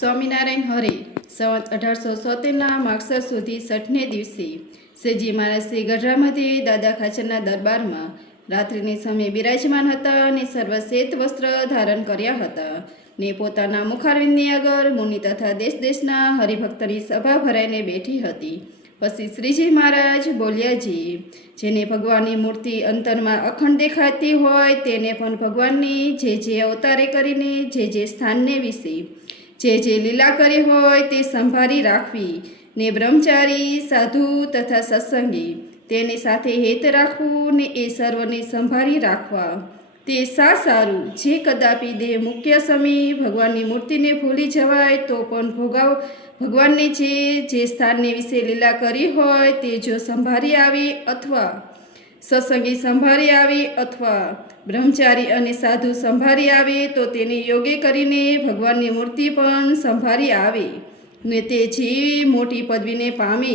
સ્વામિનારાયણ હરે સંવત 1877 માગસર સુધી 6ને દિવસે શ્રીજી મહારાજ શ્રી ગઢરામાંથી દાદા ખાચરના દરબારમાં રાત્રિની સમયે બિરાજમાન હતા અને સર્વશ્વેત વસ્ત્ર ધારણ કર્યા હતા ને પોતાના મુખારવિંદની આગળ મુનિ તથા દેશ દેશના હરિભક્તની સભા ભરાઈને બેઠી હતી. પછી શ્રીજી મહારાજ બોલ્યાજી, જેને ભગવાનની મૂર્તિ અંતરમાં અખંડ દેખાતી હોય તેને પણ ભગવાનની જે અવતારે કરીને જે સ્થાનને વિશે જે લીલા કરી હોય તે સંભાળી રાખવી ને બ્રહ્મચારી સાધુ તથા સત્સંગી તેની સાથે હેત રાખવું ને એ સર્વને સંભાળી રાખવા. તે સા સારું જે કદાપી દેહ મુક્યા સમી ભગવાનની મૂર્તિને ભૂલી જવાય તો પણ ભગવાનને જે સ્થાનને વિશે લીલા કરી હોય તે જો સંભાળી આવી અથવા સત્સંગી સંભાળી આવી અથવા બ્રહ્મચારી અને સાધુ સંભાળી આવે તો તેને યોગ્ય કરીને ભગવાનની મૂર્તિ પણ સંભાળી આવે ને તે જેવી મોટી પદવીને પામે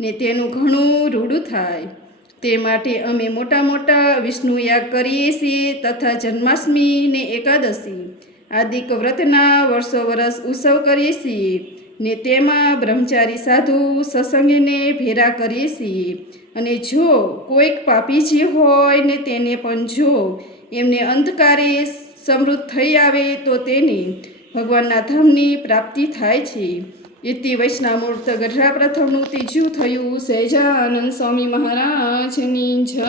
ને તેનું ઘણું રૂડું થાય. તે માટે અમે મોટા વિષ્ણુ યાગ કરીએ છીએ તથા જન્માષ્ટમી ને એકાદશી આદિક વ્રતના વર્ષો વર્ષ ઉત્સવ કરીએ છીએ ને તેમાં બ્રહ્મચારી સાધુ સત્સંગીને ભેરા કરીએ છીએ. અને જો કોઈક પાપીજી હોય ને તેને પણ જો એમને અંધકારે સમૃદ્ધ થઈ આવે તો તેને ભગવાનના ધામની પ્રાપ્તિ થાય છે. ઇતિ વૈષ્ણવમૂર્ત ગઢડા પ્રથમનું ત્રીજું થયું. સહેજાનંદ સ્વામી મહારાજની જય.